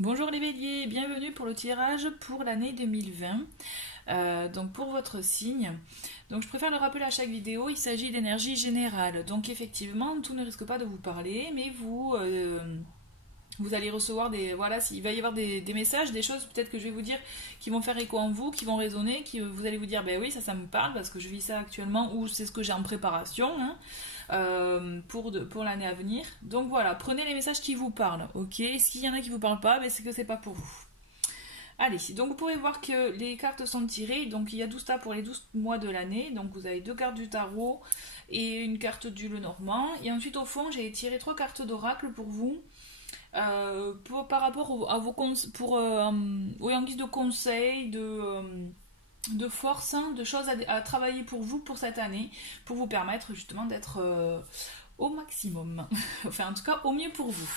Bonjour les béliers, bienvenue pour le tirage pour l'année 2020, donc pour votre signe. Donc je préfère le rappeler à chaque vidéo, il s'agit d'énergie générale. Donc effectivement, tout ne risque pas de vous parler, mais vous allez recevoir des... Voilà, il va y avoir des messages, des choses peut-être que je vais vous dire qui vont faire écho en vous, qui vont résonner, vous allez vous dire, ben oui, ça me parle parce que je vis ça actuellement ou c'est ce que j'ai en préparation, hein, pour l'année à venir. Donc voilà, prenez les messages qui vous parlent, ok? S'il y en a qui vous parlent pas, ben c'est que c'est pas pour vous. Allez, donc vous pouvez voir que les cartes sont tirées, donc il y a 12 tas pour les 12 mois de l'année, donc vous avez deux cartes du tarot et une carte du Lenormand, et ensuite au fond j'ai tiré trois cartes d'oracle pour vous, par rapport à vos oui, en guise de conseils, de force, hein, de choses à travailler pour vous pour cette année, pour vous permettre justement d'être au maximum, enfin en tout cas au mieux pour vous.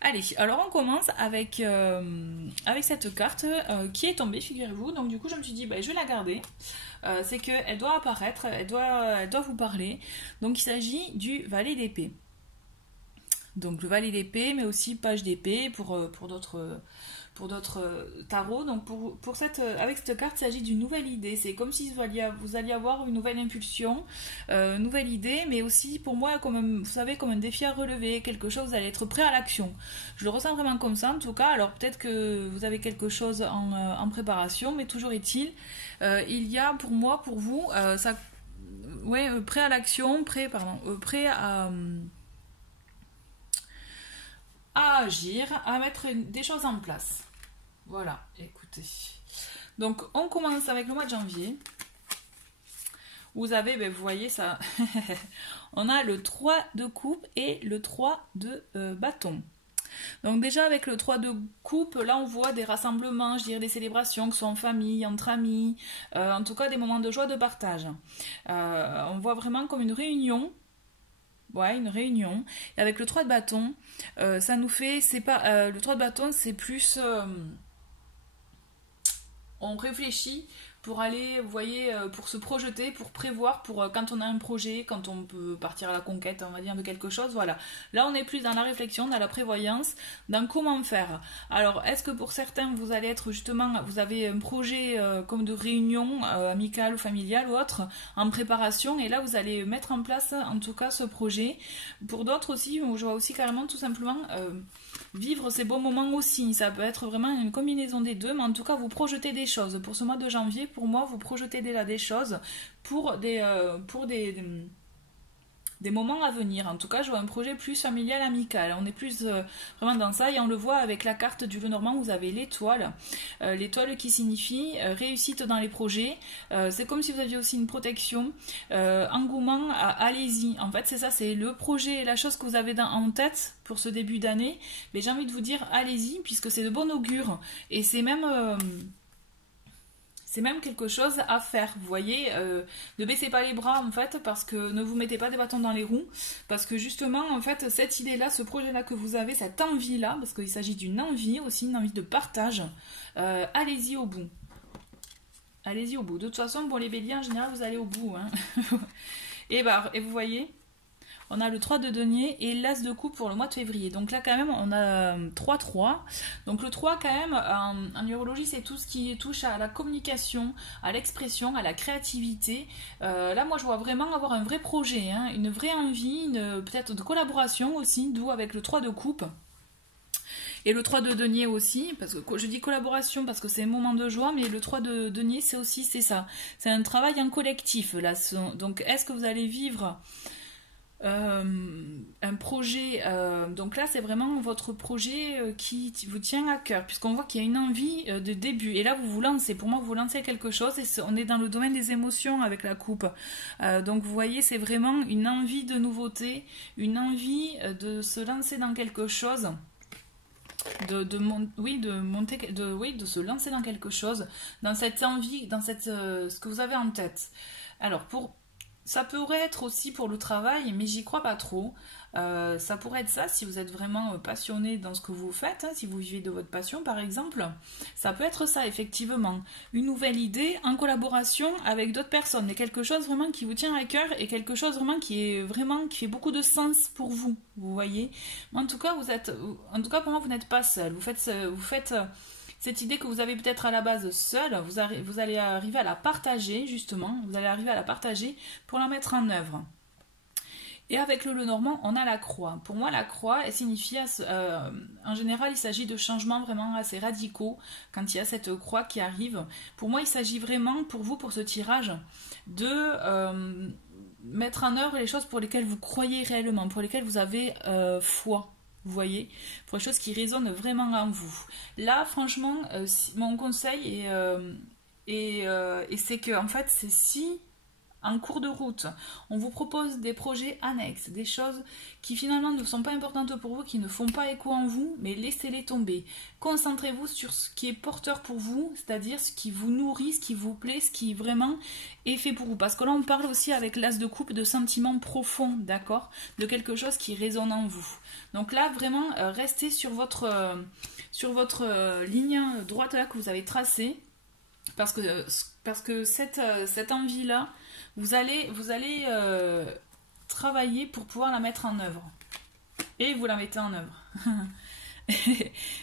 Allez, alors on commence avec cette carte qui est tombée, figurez-vous. Donc du coup je me suis dit, bah, je vais la garder. C'est qu'elle doit apparaître, elle doit vous parler. Donc il s'agit du valet d'épée. Donc le valet d'épée, mais aussi page d'épée pour d'autres tarots. Donc avec cette carte, il s'agit d'une nouvelle idée. C'est comme si vous alliez avoir une nouvelle impulsion, une nouvelle idée, mais aussi pour moi, vous savez, comme un défi à relever, quelque chose, vous allez être prêt à l'action. Je le ressens vraiment comme ça en tout cas. Alors peut-être que vous avez quelque chose en préparation, mais toujours est-il, il y a pour moi, pour vous, prêt à l'action, prêt à agir, à mettre des choses en place. Voilà, écoutez. Donc, on commence avec le mois de janvier. Vous avez, vous voyez ça, on a le 3 de coupe et le 3 de bâton. Donc déjà avec le 3 de coupe, là on voit des rassemblements, je dirais des célébrations, que ce soit en famille, entre amis, en tout cas des moments de joie, de partage. On voit vraiment comme une réunion. Ouais, une réunion. Et avec le 3 de bâton, ça nous fait... le 3 de bâton, c'est plus... on réfléchit pour aller, vous voyez, pour se projeter, pour prévoir, pour quand on a un projet, quand on peut partir à la conquête, on va dire, de quelque chose, voilà. Là, on est plus dans la réflexion, dans la prévoyance, dans comment faire. Alors, est-ce que pour certains, vous allez être justement, vous avez un projet comme de réunion amicale ou familiale ou autre, en préparation, et là, vous allez mettre en place, en tout cas, ce projet. Pour d'autres aussi, je vois aussi carrément, tout simplement... vivre ces beaux moments aussi, ça peut être vraiment une combinaison des deux, mais en tout cas vous projetez des choses. Pour ce mois de janvier, pour moi, vous projetez déjà des choses pour des moments à venir. En tout cas, je vois un projet plus familial, amical. On est plus vraiment dans ça, et on le voit avec la carte du Lenormand, vous avez l'étoile. L'étoile qui signifie réussite dans les projets. C'est comme si vous aviez aussi une protection, engouement, allez-y. En fait, c'est ça, c'est le projet, la chose que vous avez en tête pour ce début d'année. Mais j'ai envie de vous dire, allez-y, puisque c'est de bon augure. Et c'est même... c'est même quelque chose à faire, vous voyez, ne baissez pas les bras en fait, parce que ne vous mettez pas des bâtons dans les roues, parce que justement en fait cette idée-là, ce projet-là que vous avez, cette envie-là, parce qu'il s'agit d'une envie aussi, une envie de partage, allez-y au bout. Allez-y au bout. De toute façon, bon les béliers en général vous allez au bout. Hein. et vous voyez, on a le 3 de denier et l'as de coupe pour le mois de février. Donc là quand même on a 3-3. Donc le 3 quand même en numérologie c'est tout ce qui touche à la communication, à l'expression, à la créativité. Là moi je vois vraiment avoir un vrai projet, hein, une vraie envie, peut-être de collaboration aussi, d'où avec le 3 de coupe. Et le 3 de denier aussi, parce que je dis collaboration parce que c'est un moment de joie, mais le 3 de denier c'est ça. C'est un travail en collectif là. Donc est-ce que vous allez vivre un projet, donc là c'est vraiment votre projet qui vous tient à cœur, puisqu'on voit qu'il y a une envie de début, et là vous vous lancez, pour moi vous lancez quelque chose, et on est dans le domaine des émotions avec la coupe, donc vous voyez c'est vraiment une envie de nouveauté, une envie de se lancer dans quelque chose, de se lancer dans quelque chose, dans cette envie, dans ce que vous avez en tête. Alors Ça pourrait être aussi pour le travail, mais j'y crois pas trop. Ça pourrait être ça si vous êtes vraiment passionné dans ce que vous faites, hein, si vous vivez de votre passion par exemple. Ça peut être ça effectivement. Une nouvelle idée en collaboration avec d'autres personnes, mais quelque chose vraiment qui vous tient à cœur et quelque chose vraiment qui fait beaucoup de sens pour vous. Vous voyez. En tout cas, en tout cas pour moi, vous n'êtes pas seul. Vous faites cette idée que vous avez peut-être à la base seule, vous allez arriver à la partager, justement, vous allez arriver à la partager pour la mettre en œuvre. Et avec le Lenormand, on a la croix. Pour moi, la croix, elle signifie, en général, il s'agit de changements vraiment assez radicaux quand il y a cette croix qui arrive. Pour moi, il s'agit vraiment, pour vous, pour ce tirage, de mettre en œuvre les choses pour lesquelles vous croyez réellement, pour lesquelles vous avez foi. Vous voyez, pour les choses qui résonnent vraiment en vous. Là, franchement, mon conseil et c'est que en fait, c'est si en cours de route, on vous propose des projets annexes, des choses qui finalement ne sont pas importantes pour vous, qui ne font pas écho en vous, mais laissez-les tomber. Concentrez-vous sur ce qui est porteur pour vous, c'est-à-dire ce qui vous nourrit, ce qui vous plaît, ce qui vraiment est fait pour vous. Parce que là, on parle aussi avec l'as de coupe de sentiments profonds, d'accord? De quelque chose qui résonne en vous. Donc là, vraiment, restez sur votre ligne droite là que vous avez tracée, parce que cette envie-là, vous allez travailler pour pouvoir la mettre en œuvre. Et vous la mettez en œuvre.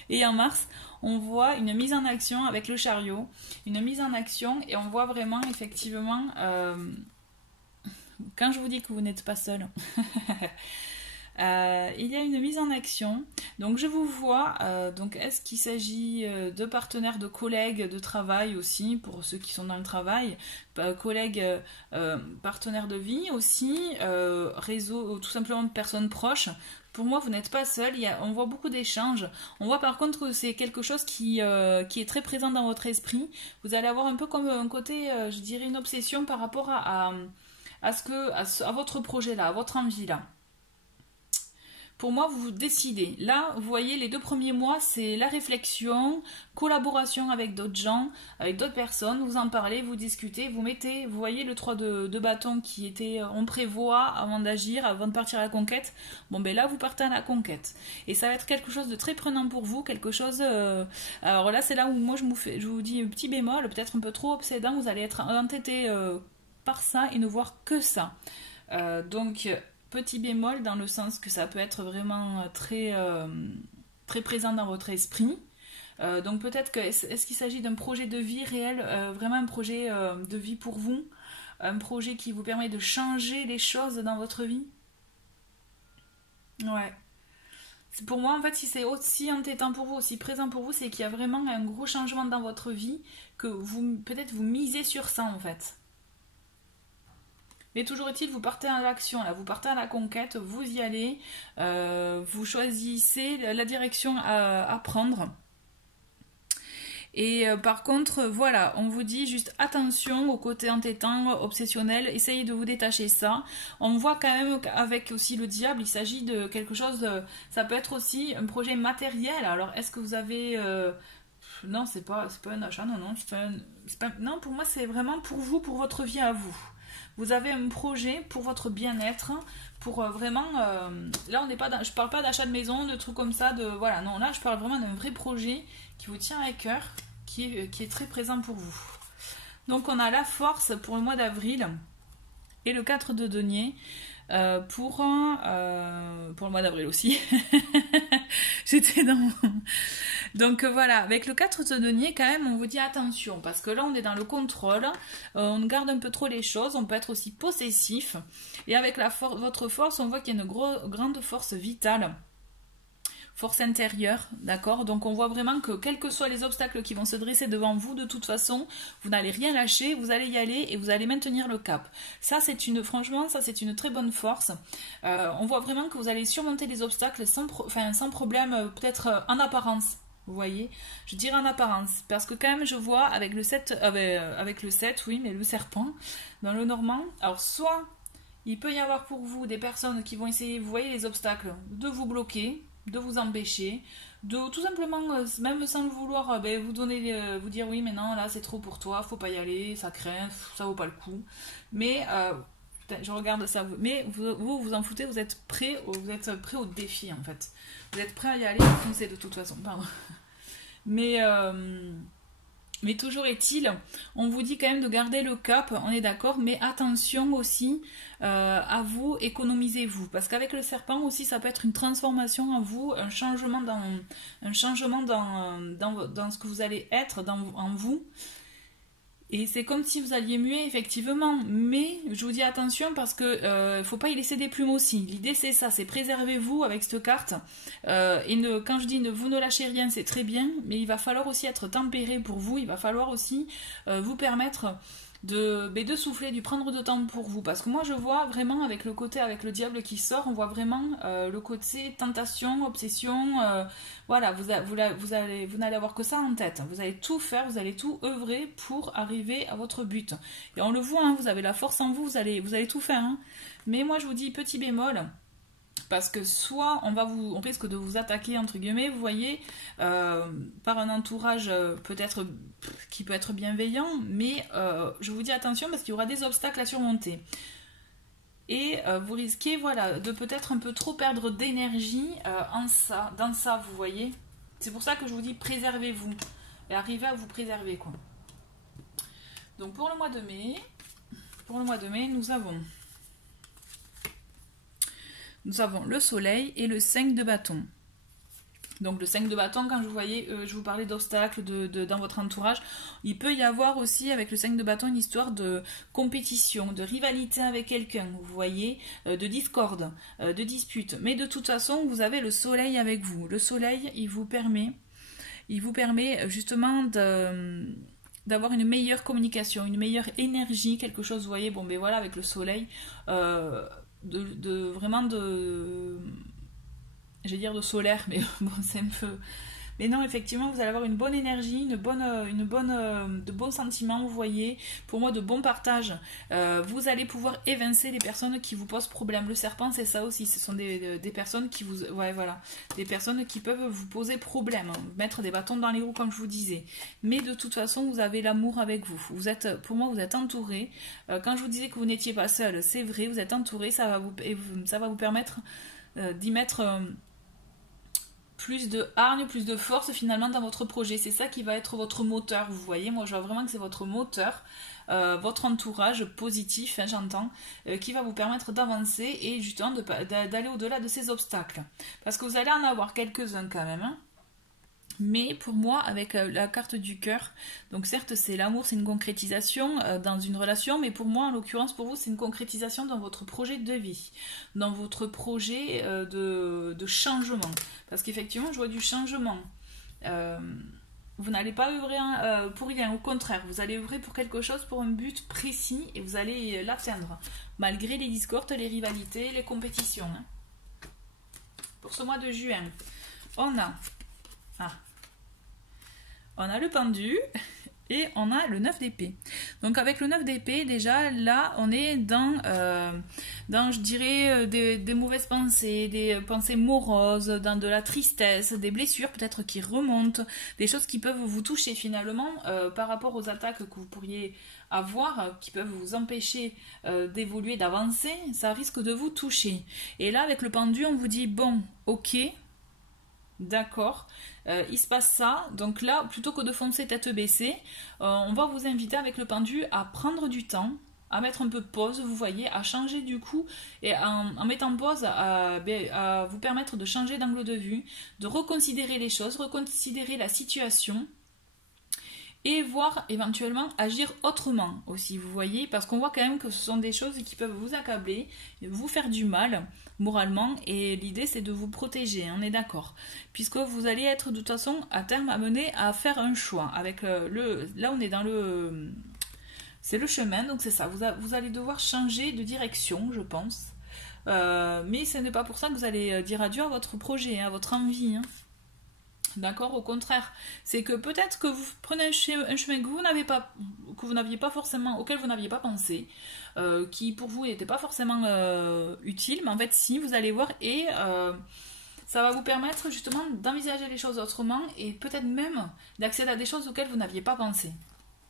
Et en mars, on voit une mise en action avec le chariot. Une mise en action et on voit vraiment, effectivement, quand je vous dis que vous n'êtes pas seul, il y a une mise en action. Donc je vous vois, donc est-ce qu'il s'agit de partenaires, de collègues de travail aussi, pour ceux qui sont dans le travail, collègues, partenaires de vie aussi, réseau, tout simplement de personnes proches. Pour moi, vous n'êtes pas seul, on voit beaucoup d'échanges. On voit par contre que c'est quelque chose qui est très présent dans votre esprit. Vous allez avoir un peu comme un côté, je dirais, une obsession par rapport à votre projet là, à votre envie là. Pour moi, vous décidez. Là, vous voyez, les 2 premiers mois, c'est la réflexion, collaboration avec d'autres gens, avec d'autres personnes. Vous en parlez, vous discutez, vous voyez le 3 de bâton qui était, on prévoit avant d'agir, avant de partir à la conquête. Bon, ben là, vous partez à la conquête. Et ça va être quelque chose de très prenant pour vous, quelque chose... alors là, c'est là où moi, je vous dis un petit bémol, peut-être un peu trop obsédant. Vous allez être entêté par ça et ne voir que ça. Donc... Petit bémol dans le sens que ça peut être vraiment très présent dans votre esprit. Donc peut-être que est-ce qu'il s'agit d'un projet de vie réel, vraiment un projet de vie pour vous, un projet qui vous permet de changer les choses dans votre vie? Ouais. Pour moi, en fait, si c'est aussi entêtant pour vous, aussi présent pour vous, c'est qu'il y a vraiment un gros changement dans votre vie, que peut-être vous misez sur ça en fait. Mais toujours est-il, vous partez à l'action, là, vous partez à la conquête, vous y allez, vous choisissez la direction à prendre. Et par contre, voilà, on vous dit juste attention au côté entêtant, obsessionnel, essayez de vous détacher ça. On voit quand même qu'avec aussi le diable, il s'agit de quelque chose, ça peut être aussi un projet matériel. Alors, est-ce que vous avez... non, c'est pas un achat, non, non, pour moi, c'est vraiment pour vous, pour votre vie à vous. Vous avez un projet pour votre bien-être, pour vraiment... là, je parle pas d'achat de maison, de trucs comme ça, voilà, non, là, je parle vraiment d'un vrai projet qui vous tient à cœur, qui est très présent pour vous. Donc, on a la force pour le mois d'avril et le 4 de denier pour le mois d'avril aussi. J'étais dans... Donc voilà, avec le 4 de denier, quand même, on vous dit attention, parce que là, on est dans le contrôle, on garde un peu trop les choses, on peut être aussi possessif, et avec votre force, on voit qu'il y a une grande force vitale, force intérieure, d'accord? Donc on voit vraiment que quels que soient les obstacles qui vont se dresser devant vous, de toute façon, vous n'allez rien lâcher, vous allez y aller et vous allez maintenir le cap. Franchement, ça c'est une très bonne force. On voit vraiment que vous allez surmonter les obstacles sans problème, peut-être en apparence. Vous voyez, je dirais en apparence, parce que quand même je vois avec le 7, oui, mais le serpent, dans le Normand, alors soit il peut y avoir pour vous des personnes qui vont essayer, vous voyez les obstacles, de vous bloquer, de vous empêcher, de tout simplement, même sans le vouloir, vous dire oui mais non, là c'est trop pour toi, faut pas y aller, ça craint, ça vaut pas le coup, mais je regarde ça, mais vous en foutez, vous êtes prêt au défi en fait. Vous êtes prêt à y aller, foncez de toute façon, pardon. Mais toujours est-il, on vous dit quand même de garder le cap, on est d'accord, mais attention aussi à vous, économisez-vous. Parce qu'avec le serpent aussi, ça peut être une transformation en vous, un changement dans ce que vous allez être en vous. Et c'est comme si vous alliez muer, effectivement. Mais je vous dis attention parce que faut pas y laisser des plumes aussi. L'idée c'est ça, c'est préservez-vous avec cette carte. Quand je dis vous ne lâchez rien, c'est très bien. Mais il va falloir aussi être tempéré pour vous. Il va falloir aussi vous permettre de souffler, de prendre de temps pour vous. Parce que moi je vois vraiment avec le diable qui sort, on voit vraiment le côté tentation, obsession. Voilà, vous n'allez avoir que ça en tête. Vous allez tout faire, vous allez tout œuvrer pour arriver à votre but. Et on le voit, hein, vous avez la force en vous, vous allez tout faire. Hein. Mais moi je vous dis petit bémol. Parce que soit on risque de vous attaquer entre guillemets, vous voyez, par un entourage peut-être qui peut être bienveillant, mais je vous dis attention parce qu'il y aura des obstacles à surmonter. Et vous risquez de peut-être un peu trop perdre d'énergie dans ça, vous voyez. C'est pour ça que je vous dis préservez-vous et arrivez à vous préserver quoi. Donc pour le mois de mai, nous avons le soleil et le 5 de bâton. Donc le 5 de bâton, quand je vous parlais d'obstacles dans votre entourage, il peut y avoir aussi avec le 5 de bâton une histoire de compétition, de rivalité avec quelqu'un, vous voyez, de discorde, de dispute. Mais de toute façon, vous avez le soleil avec vous. Le soleil, il vous permet justement d'avoir une meilleure communication, une meilleure énergie, quelque chose, vous voyez, bon ben voilà, avec le soleil, j'allais dire de solaire, mais bon, c'est un peu... Mais non, effectivement, vous allez avoir une bonne énergie, de bons sentiments, vous voyez. Pour moi, de bons partages. Vous allez pouvoir évincer les personnes qui vous posent problème. Le serpent, c'est ça aussi. Ce sont des personnes qui vous... Ouais, voilà. Des personnes qui peuvent vous poser problème. Mettre des bâtons dans les roues, comme je vous disais. Mais de toute façon, vous avez l'amour avec vous. Pour moi, vous êtes entouré. Quand je vous disais que vous n'étiez pas seul, c'est vrai, vous êtes entouré. Ça va vous permettre d'y mettre... plus de hargne, plus de force finalement dans votre projet. C'est ça qui va être votre moteur, vous voyez. Moi, je vois vraiment que c'est votre moteur, votre entourage positif, hein, j'entends, qui va vous permettre d'avancer et justement d'aller au-delà de ces obstacles. Parce que vous allez en avoir quelques-uns quand même, hein. Mais pour moi, avec la carte du cœur, donc certes c'est l'amour, c'est une concrétisation dans une relation, mais pour moi, en l'occurrence pour vous, c'est une concrétisation dans votre projet de vie, dans votre projet de changement. Parce qu'effectivement, je vois du changement. Vous n'allez pas œuvrer pour rien, au contraire, vous allez œuvrer pour quelque chose, pour un but précis, et vous allez l'atteindre, malgré les discordes, les rivalités, les compétitions. Hein. Pour ce mois de juin, on a le pendu et on a le 9 d'épée. Donc avec le 9 d'épée, déjà là on est dans je dirais des mauvaises pensées, des pensées moroses, dans de la tristesse, des blessures peut-être qui remontent, des choses qui peuvent vous toucher finalement par rapport aux attaques que vous pourriez avoir, qui peuvent vous empêcher d'évoluer, d'avancer, ça risque de vous toucher. Et là avec le pendu on vous dit bon, ok, d'accord, il se passe ça, donc là plutôt que de foncer tête baissée, on va vous inviter avec le pendu à prendre du temps, à mettre un peu de pause, vous voyez, à changer du coup, et en mettant pause à vous permettre de changer d'angle de vue, de reconsidérer les choses, reconsidérer la situation, et voir éventuellement agir autrement aussi, vous voyez, parce qu'on voit quand même que ce sont des choses qui peuvent vous accabler, vous faire du mal moralement, et l'idée c'est de vous protéger, on est d'accord, puisque vous allez être de toute façon à terme amené à faire un choix, avec là on est dans c'est le chemin, donc c'est ça, vous allez devoir changer de direction, je pense, mais ce n'est pas pour ça que vous allez dire adieu à votre projet, à votre envie, hein. D'accord, au contraire, c'est que peut-être que vous prenez un chemin auquel vous n'aviez pas pensé, qui pour vous n'était pas forcément utile, mais en fait si, vous allez voir, et ça va vous permettre justement d'envisager les choses autrement et peut-être même d'accéder à des choses auxquelles vous n'aviez pas pensé.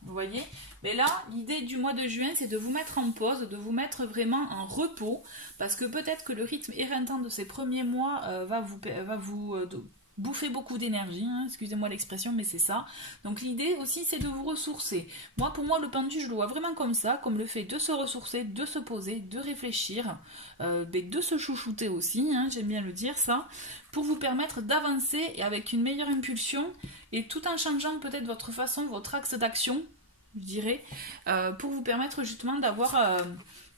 Vous voyez? Mais là, l'idée du mois de juin, c'est de vous mettre en pause, de vous mettre vraiment en repos, parce que peut-être que le rythme éreintant de ces premiers mois va vous bouffer beaucoup d'énergie, hein, excusez-moi l'expression, mais c'est ça. Donc l'idée aussi, c'est de vous ressourcer. Moi, pour moi, le pendu, je le vois vraiment comme ça, comme le fait de se ressourcer, de se poser, de réfléchir, de se chouchouter aussi, hein, j'aime bien le dire ça, pour vous permettre d'avancer et avec une meilleure impulsion, et tout en changeant peut-être votre façon, votre axe d'action, je dirais, pour vous permettre justement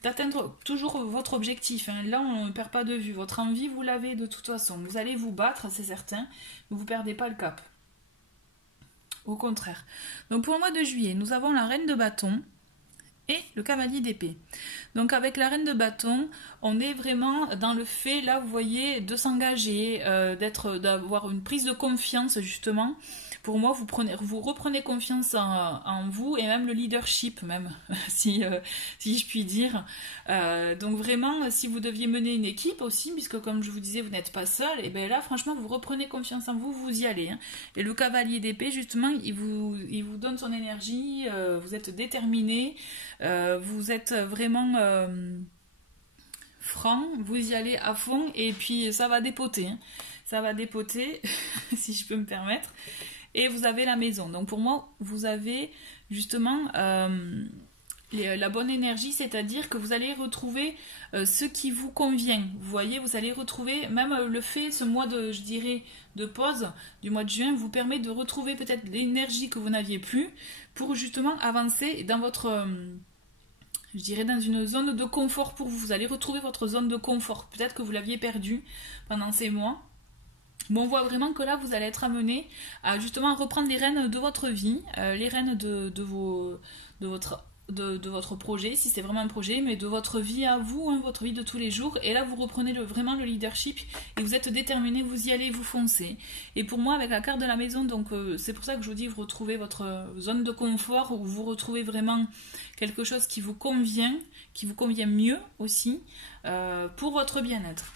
d'atteindre toujours votre objectif. Hein. Là, on ne perd pas de vue. Votre envie, vous l'avez de toute façon. Vous allez vous battre, c'est certain, mais vous ne perdez pas le cap. Au contraire. Donc pour le mois de juillet, nous avons la reine de bâton et le cavalier d'épée. Donc avec la reine de bâton, on est vraiment dans le fait, là vous voyez, de s'engager, d'avoir une prise de confiance justement. Pour moi, vous reprenez confiance en vous et même le leadership même, si je puis dire. Donc vraiment, si vous deviez mener une équipe aussi, puisque comme je vous disais, vous n'êtes pas seul, et bien là, franchement, vous reprenez confiance en vous, vous y allez. Hein. Et le cavalier d'épée, justement, il vous donne son énergie, vous êtes déterminé, vous êtes vraiment franc, vous y allez à fond, et puis ça va dépoter. Hein. Ça va dépoter, si je peux me permettre. Et vous avez la maison. Donc pour moi, vous avez justement la bonne énergie, c'est-à-dire que vous allez retrouver ce qui vous convient. Vous voyez, vous allez retrouver, même le fait, ce mois de, je dirais, de pause du mois de juin, vous permet de retrouver peut-être l'énergie que vous n'aviez plus pour justement avancer dans votre... je dirais dans une zone de confort pour vous. Vous allez retrouver votre zone de confort. Peut-être que vous l'aviez perdue pendant ces mois. Bon, on voit vraiment que là, vous allez être amené à justement reprendre les rênes de votre vie, les rênes de votre projet, si c'est vraiment un projet, mais de votre vie à vous, hein, votre vie de tous les jours. Et là, vous reprenez vraiment le leadership et vous êtes déterminé, vous y allez, vous foncez. Et pour moi, avec la carte de la maison, donc c'est pour ça que je vous dis, vous retrouvez votre zone de confort où vous retrouvez vraiment quelque chose qui vous convient mieux aussi pour votre bien-être.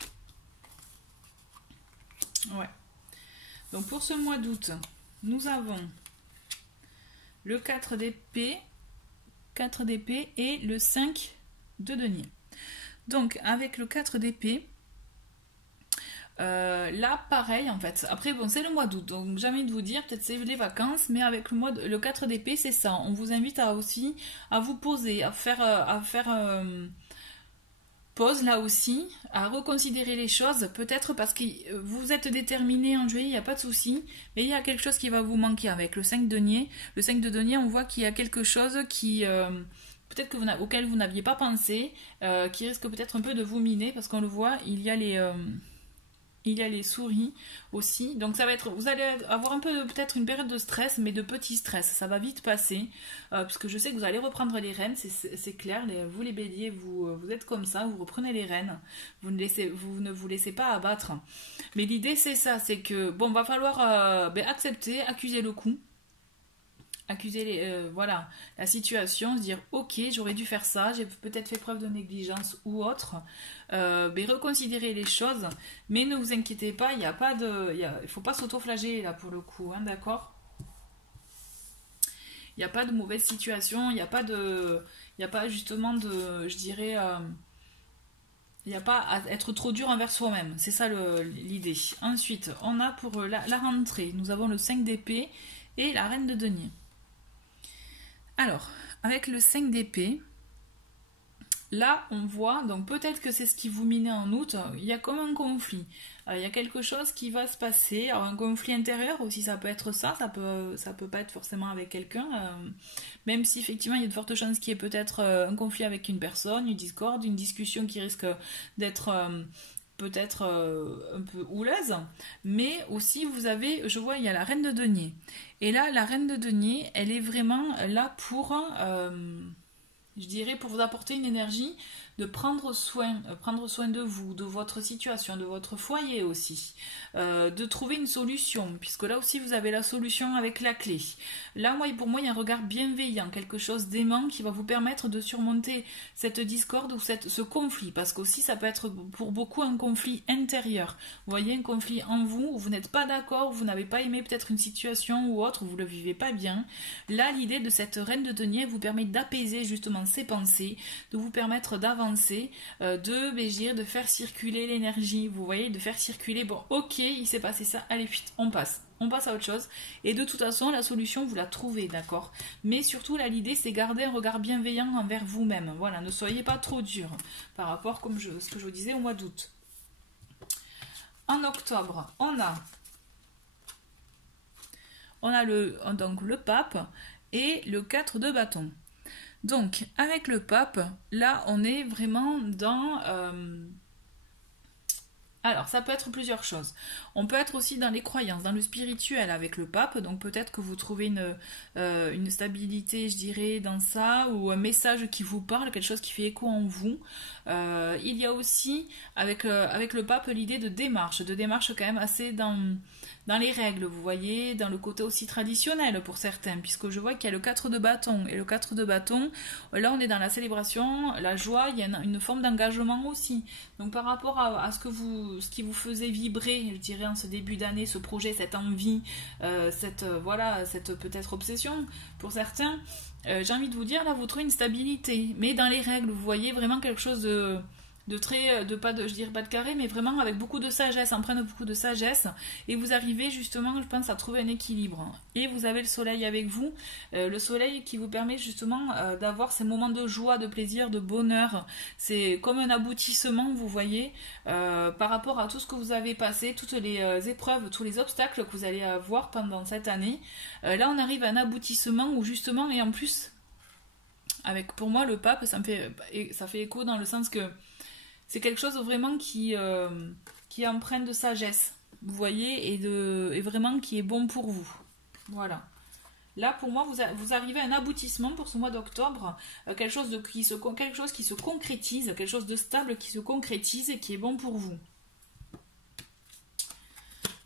Ouais. Donc pour ce mois d'août, nous avons le 4 d'épée et le 5 de denier. Donc avec le 4 d'épée, là pareil en fait. Après bon, c'est le mois d'août, donc j'ai envie de vous dire, peut-être c'est les vacances, mais avec le 4 d'épée, c'est ça. On vous invite à vous poser, à faire pause là aussi, à reconsidérer les choses, peut-être parce que vous êtes déterminé en juillet, il n'y a pas de souci, mais il y a quelque chose qui va vous manquer avec le 5 de denier. Le 5 de denier, on voit qu'il y a quelque chose qui peut-être auquel vous n'aviez pas pensé, qui risque peut-être un peu de vous miner, parce qu'on le voit, il y a les souris aussi, donc ça va être, vous allez avoir un peu peut-être une période de stress, mais de petit stress, ça va vite passer, puisque je sais que vous allez reprendre les rênes, c'est clair, vous les béliers, vous êtes comme ça, vous reprenez les rênes, vous ne vous laissez pas abattre, mais l'idée c'est ça, c'est que bon, va falloir accepter, accuser le coup, accuser voilà, la situation, se dire ok, j'aurais dû faire ça, j'ai peut-être fait preuve de négligence ou autre, reconsidérer les choses, mais ne vous inquiétez pas, il ne faut pas s'auto-flageller là pour le coup, hein, d'accord? Il n'y a pas de mauvaise situation, il n'y a pas justement de, je dirais, il n'y a pas à être trop dur envers soi-même, c'est ça l'idée. Ensuite, on a pour la rentrée, nous avons le 5 d'épée et la reine de denier. Alors, avec le 5 d'épée, là, on voit, donc peut-être que c'est ce qui vous minait en août, il y a comme un conflit. Il y a quelque chose qui va se passer, alors un conflit intérieur aussi, ça peut être ça peut pas être forcément avec quelqu'un, même si effectivement il y a de fortes chances qu'il y ait peut-être un conflit avec une personne, une discorde, une discussion qui risque d'être peut-être un peu houleuse, mais aussi vous avez, je vois, il y a la reine de denier. Et là, la reine de denier, elle est vraiment là pour, je dirais, pour vous apporter une énergie de prendre soin de vous, de votre situation, de votre foyer aussi, de trouver une solution, puisque là aussi vous avez la solution avec la clé. Là, pour moi, il y a un regard bienveillant, quelque chose d'aimant qui va vous permettre de surmonter cette discorde ou ce conflit, parce qu'aussi ça peut être pour beaucoup un conflit intérieur. Vous voyez, un conflit en vous, où vous n'êtes pas d'accord, vous n'avez pas aimé peut-être une situation ou autre, où vous ne le vivez pas bien. Là, l'idée de cette reine de denier vous permet d'apaiser justement ces pensées, de vous permettre d'avancer, de faire circuler l'énergie, vous voyez, de faire circuler, bon, ok, il s'est passé ça, allez, vite, on passe à autre chose, et de toute façon, la solution, vous la trouvez, d'accord? Mais surtout, là, l'idée, c'est garder un regard bienveillant envers vous-même, voilà, ne soyez pas trop dur, par rapport, ce que je vous disais, au mois d'août. En octobre, on a donc le pape et le 4 de bâton. Donc, avec le pape, là, on est vraiment dans... Alors, ça peut être plusieurs choses. On peut être aussi dans les croyances, dans le spirituel avec le pape. Donc, peut-être que vous trouvez une stabilité, je dirais, dans ça, ou un message qui vous parle, quelque chose qui fait écho en vous. Il y a aussi, avec le pape, l'idée de démarche quand même assez dans les règles, vous voyez, dans le côté aussi traditionnel pour certains, puisque je vois qu'il y a le 4 de bâton, et le 4 de bâton, là on est dans la célébration, la joie, il y a une forme d'engagement aussi. Donc par rapport à ce qui vous faisait vibrer, je dirais, en ce début d'année, ce projet, cette envie, cette peut-être obsession pour certains, j'ai envie de vous dire, là vous trouvez une stabilité, mais dans les règles, vous voyez vraiment quelque chose de je dirais pas de carré, mais vraiment avec beaucoup de sagesse, empreint de beaucoup de sagesse, et vous arrivez justement, je pense, à trouver un équilibre. Et vous avez le soleil avec vous, le soleil qui vous permet justement d'avoir ces moments de joie, de plaisir, de bonheur. C'est comme un aboutissement, vous voyez, par rapport à tout ce que vous avez passé, toutes les épreuves, tous les obstacles que vous allez avoir pendant cette année. Là, on arrive à un aboutissement où justement, et en plus, pour moi, le pape, ça fait écho dans le sens que c'est quelque chose vraiment qui est empreint de sagesse, vous voyez, et vraiment qui est bon pour vous. Voilà. Là, pour moi, vous arrivez à un aboutissement pour ce mois d'octobre, quelque chose qui se concrétise, quelque chose de stable qui se concrétise et qui est bon pour vous.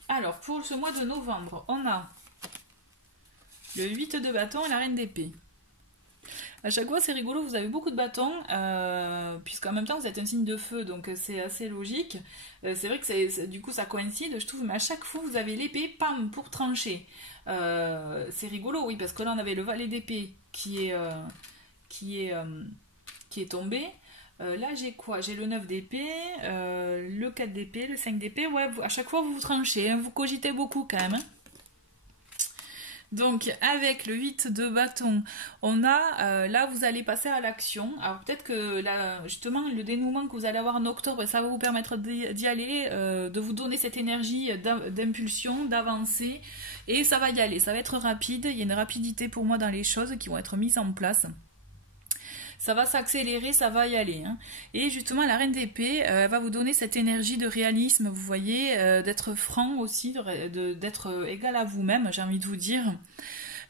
Alors, pour ce mois de novembre, on a le 8 de bâton et la reine d'épée. À chaque fois, c'est rigolo, vous avez beaucoup de bâtons, puisqu'en même temps, vous êtes un signe de feu, donc c'est assez logique. C'est vrai que du coup, ça coïncide, je trouve, mais à chaque fois, vous avez l'épée, pam, pour trancher. C'est rigolo, oui, parce que là, on avait le valet d'épée qui est tombé. Là, j'ai quoi? J'ai le 9 d'épée, le 4 d'épée, le 5 d'épée. Ouais, à chaque fois, vous tranchez, hein, vous cogitez beaucoup quand même, hein. Donc, avec le 8 de bâton, on a, là, vous allez passer à l'action. Alors, peut-être que, là, justement, le dénouement que vous allez avoir en octobre, ça va vous permettre d'y aller, de vous donner cette énergie d'impulsion, d'avancer. Et ça va y aller, ça va être rapide. Il y a une rapidité pour moi dans les choses qui vont être mises en place. Ça va s'accélérer, ça va y aller, hein. Et justement, la reine d'épée, elle va vous donner cette énergie de réalisme, vous voyez, d'être franc aussi, d'être égal à vous-même, j'ai envie de vous dire.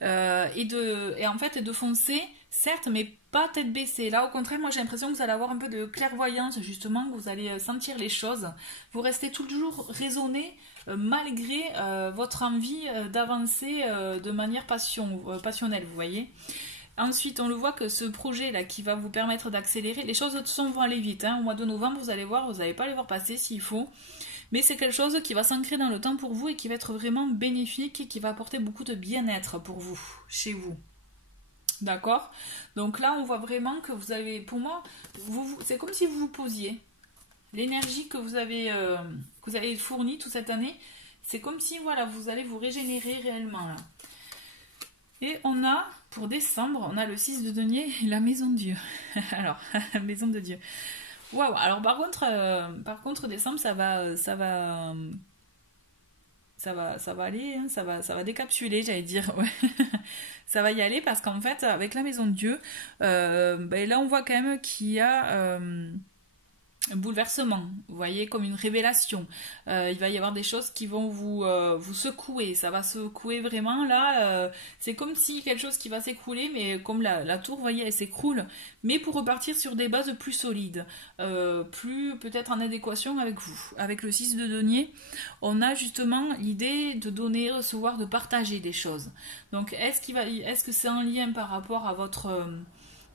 Et en fait, de foncer, certes, mais pas tête baissée. Là, au contraire, moi, j'ai l'impression que vous allez avoir un peu de clairvoyance, justement, que vous allez sentir les choses. Vous restez toujours raisonné, malgré votre envie d'avancer de manière passionnelle, vous voyez. Ensuite, on le voit que ce projet-là qui va vous permettre d'accélérer, les choses vont aller vite, hein. Au mois de novembre, vous allez voir, vous n'allez pas les voir passer s'il faut. Mais c'est quelque chose qui va s'ancrer dans le temps pour vous et qui va être vraiment bénéfique et qui va apporter beaucoup de bien-être pour vous, chez vous. D'accord? Donc là, on voit vraiment que vous avez, pour moi, c'est comme si vous vous posiez. L'énergie que vous avez fournie toute cette année, c'est comme si, voilà, vous allez vous régénérer réellement, là. Et on a, pour décembre, on a le 6 de denier et la maison de Dieu. Alors, la maison de Dieu. Waouh. Alors par contre, décembre, ça va aller, hein, ça va décapsuler, j'allais dire. Ouais. Ça va y aller parce qu'en fait, avec la maison de Dieu, là on voit quand même qu'il y a un bouleversement, vous voyez, comme une révélation. Il va y avoir des choses qui vont vous secouer, ça va secouer vraiment là. C'est comme si quelque chose qui va s'écrouler, mais comme la tour, vous voyez, elle s'écroule, mais pour repartir sur des bases plus solides, plus peut-être en adéquation avec vous. Avec le 6 de denier, on a justement l'idée de donner, recevoir, de partager des choses. Donc est-ce que c'est en lien par rapport à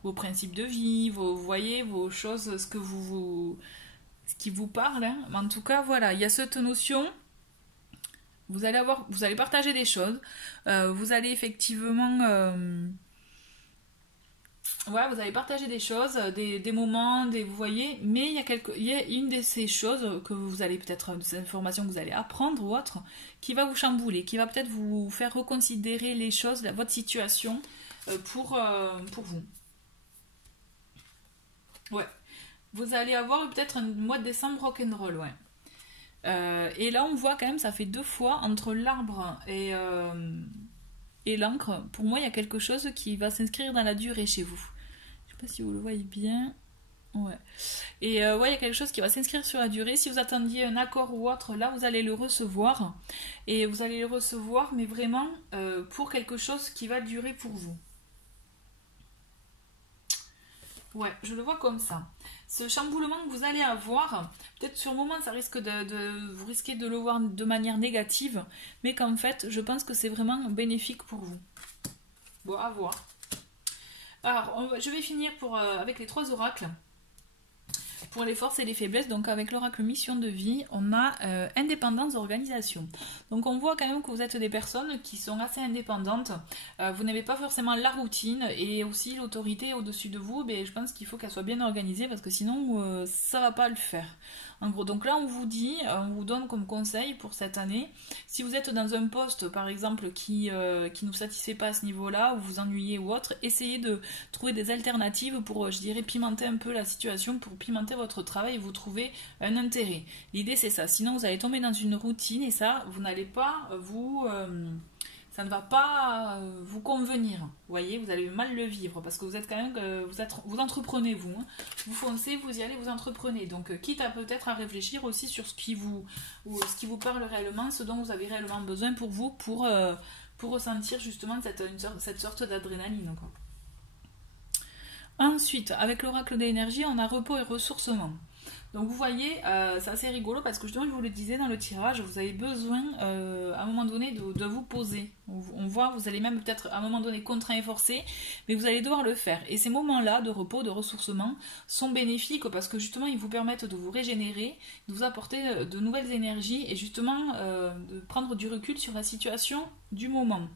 vos principes de vie, vous voyez, vos choses, ce qui vous parle, hein. Mais en tout cas, voilà, il y a cette notion, vous allez partager des choses, vous allez effectivement, ouais, vous allez partager des choses, des moments, vous voyez, mais il y a une de ces choses que vous allez peut-être, des informations que vous allez apprendre ou autre, qui va vous chambouler, qui va peut-être vous faire reconsidérer les choses, votre situation, pour vous. Ouais, vous allez avoir peut-être un mois de décembre rock'n'roll, ouais. Et là, on voit quand même, ça fait 2 fois entre l'arbre et l'encre. Pour moi, il y a quelque chose qui va s'inscrire dans la durée chez vous. Je sais pas si vous le voyez bien. Ouais. Et ouais, il y a quelque chose qui va s'inscrire sur la durée. Si vous attendiez un accord ou autre, là, vous allez le recevoir. Et vous allez le recevoir, mais vraiment pour quelque chose qui va durer pour vous. Ouais, je le vois comme ça. Ce chamboulement que vous allez avoir, peut-être sur le moment, ça risque vous risquez de le voir de manière négative, mais qu'en fait, je pense que c'est vraiment bénéfique pour vous. Bon, à voir. Alors, je vais finir avec les 3 oracles. Pour les forces et les faiblesses, donc avec l'oracle mission de vie, on a indépendance d'organisation. Donc on voit quand même que vous êtes des personnes qui sont assez indépendantes. Vous n'avez pas forcément la routine et aussi l'autorité au-dessus de vous. Mais je pense qu'il faut qu'elle soit bien organisée parce que sinon ça va pas le faire. En gros, donc là on vous dit, on vous donne comme conseil pour cette année, si vous êtes dans un poste par exemple qui ne vous satisfait pas à ce niveau-là, ou vous ennuyez ou autre, essayez de trouver des alternatives pour, je dirais, pimenter un peu la situation, pour pimenter votre travail et vous trouver un intérêt. L'idée c'est ça, sinon vous allez tomber dans une routine et ça, vous n'allez pas ça ne va pas vous convenir. Vous voyez, vous allez mal le vivre parce que vous êtes quand même, vous entreprenez vous. Hein. Vous foncez, vous y allez, vous entreprenez. Donc quitte à peut-être à réfléchir aussi sur ce qui vous parle réellement, ce dont vous avez réellement besoin pour vous, pour ressentir justement cette sorte d'adrénaline. Quoi. Ensuite, avec l'oracle de l'énergie, on a repos et ressourcement. Donc vous voyez, c'est assez rigolo parce que justement, je vous le disais dans le tirage, vous avez besoin à un moment donné de vous poser. On voit, vous allez même peut-être à un moment donné contraint et forcé, mais vous allez devoir le faire. Et ces moments-là de repos, de ressourcement sont bénéfiques parce que justement, ils vous permettent de vous régénérer, de vous apporter de nouvelles énergies et justement de prendre du recul sur la situation du moment.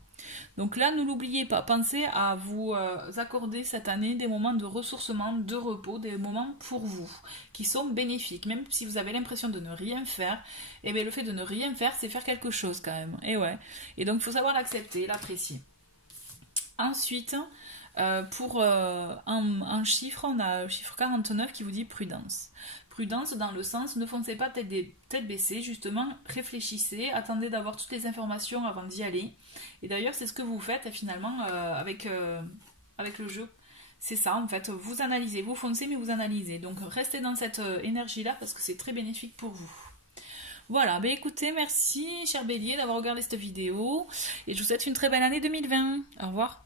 Donc là, ne l'oubliez pas, pensez à vous accorder cette année des moments de ressourcement, de repos, des moments pour vous, qui sont bénéfiques. Même si vous avez l'impression de ne rien faire, eh bien le fait de ne rien faire, c'est faire quelque chose quand même. Et ouais. Et donc il faut savoir l'accepter, l'apprécier. Ensuite, pour un chiffre, on a le chiffre 49 qui vous dit prudence. Prudence dans le sens, ne foncez pas tête baissée, justement, réfléchissez, attendez d'avoir toutes les informations avant d'y aller. Et d'ailleurs, c'est ce que vous faites finalement avec le jeu. C'est ça, en fait, vous analysez, vous foncez, mais vous analysez. Donc, restez dans cette énergie-là parce que c'est très bénéfique pour vous. Voilà, ben écoutez, merci, cher Bélier, d'avoir regardé cette vidéo. Et je vous souhaite une très belle année 2020. Au revoir.